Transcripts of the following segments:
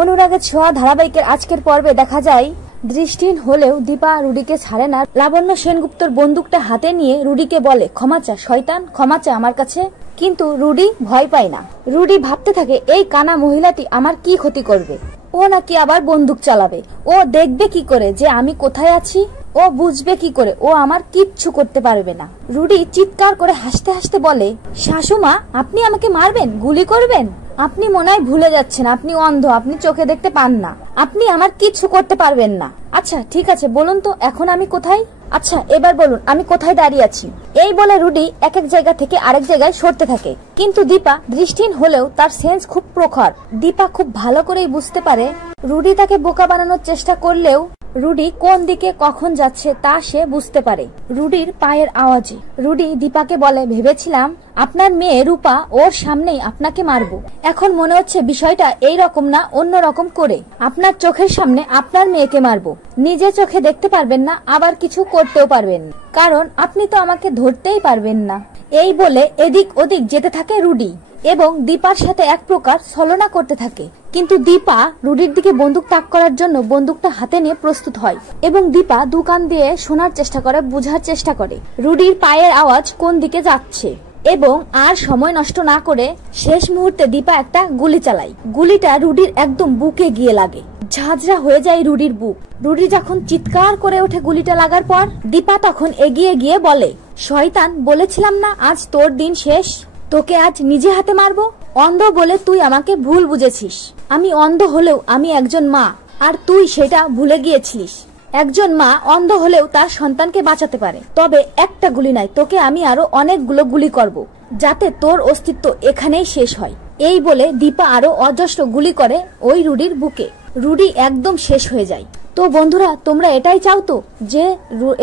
অনুরাগের ছোঁয়া ধারাবাহিকের আজকের পর্বে দেখা যায় দৃষ্টিহীন হলেও দীপা রুডিকে ছাড়ে না। লাবণ্য সেনগুপ্তর বন্দুকটা হাতে নিয়ে রুডিকে বলে, ক্ষমা চা শয়তান, ক্ষমা চা আমার কাছে। কিন্তু রুডি ভয় পায় না। রুডি ভাবতে থাকে, এই কানা মহিলাটি আমার কি ক্ষতি করবে? ও নাকি আবার বন্দুক চালাবে। ও দেখবে কি করে যে আমি কোথায় আছি? ও বুঝবে কি করে ও আমার কিচ্ছু করতে পারবে না? রুডি চিৎকার করে হাসতে হাসতে বলে, শাশুমা আপনি আমাকে মারবেন, গুলি করবেন? আপনি মনে হয় ভুলে যাচ্ছেন আপনি অন্ধ, আপনি চোখে দেখতে পান না, আপনি আমার কিচ্ছু করতে পারবেন না। আচ্ছা ঠিক আছে, বলুন তো এখন আমি কোথায়? আচ্ছা এবার বলুন আমি কোথায় দাঁড়িয়ে আছি? এই বলে রুডি এক এক জায়গা থেকে আরেক জায়গায় সরতে থাকে। কিন্তু দীপা দৃষ্টিহীন হলেও তার সেন্স খুব প্রখর। দীপা খুব ভালো করেই বুঝতে পারে রুডি তাকে বোকা বানানোর চেষ্টা করলেও রুডি কোন দিকে কখন যাচ্ছে তা সে বুঝতে পারে রুডির পায়ের আওয়াজে। রুডি দীপাকে বলে, ভেবেছিলাম আপনার মেয়ে রূপা ওর সামনেই আপনাকে মারবো, এখন মনে হচ্ছে বিষয়টা এই রকম না অন্য রকম করে আপনার চোখের সামনে আপনার মেয়েকে মারবো। নিজে চোখে দেখতে পারবেন না, আবার কিছু করতেও পারবেন না, কারণ আপনি তো আমাকে ধরতেই পারবেন না। এই বলে এদিক ওদিক যেতে থাকে রুডি এবং দীপার সাথে এক প্রকার ছলনা করতে থাকে। কিন্তু দীপা রুডির দিকে বন্দুক তাক করার জন্য বন্দুকটা হাতে নিয়ে প্রস্তুত হয় এবং দীপা দোকান দিয়ে শোনার চেষ্টা করে, বোঝার চেষ্টা করে রুডির পায়ের আওয়াজ কোন দিকে যাচ্ছে। এবং আর সময় নষ্ট না করে শেষ মুহূর্তে দীপা একটা গুলি চালায়। গুলিটা রুডির একদম বুকে গিয়ে লাগে, ঝাঁঝরা হয়ে যায় রুডির বুক। রুডি যখন চিৎকার করে ওঠে গুলিটা লাগার পর, দীপা তখন এগিয়ে গিয়ে বলে, শয়তান বলেছিলাম না আজ তোর দিন শেষ, তোকে আজ নিজে হাতে মারবো। অন্ধ বলে তুই আমাকে ভুল বুঝেছিস। আমি অন্ধ হলেও আমি একজন মা, আর তুই সেটা ভুলে গিয়েছিলিস। একজন মা অন্ধ হলেও তার সন্তানকে বাঁচাতে পারে, তবে একটা গুলি নাই, তোকে আমি আরো অনেকগুলো গুলি করব, যাতে তোর অস্তিত্ব এখানেই শেষ হয়। এই বলে দীপা আরো অজস্র গুলি করে ওই রুডির বুকে। রুডি একদম শেষ হয়ে যায়। তো বন্ধুরা তোমরা এটাই চাও তো যে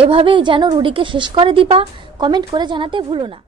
এভাবেই যেন রুডিকে শেষ করে দীপা? কমেন্ট করে জানাতে ভুলো না।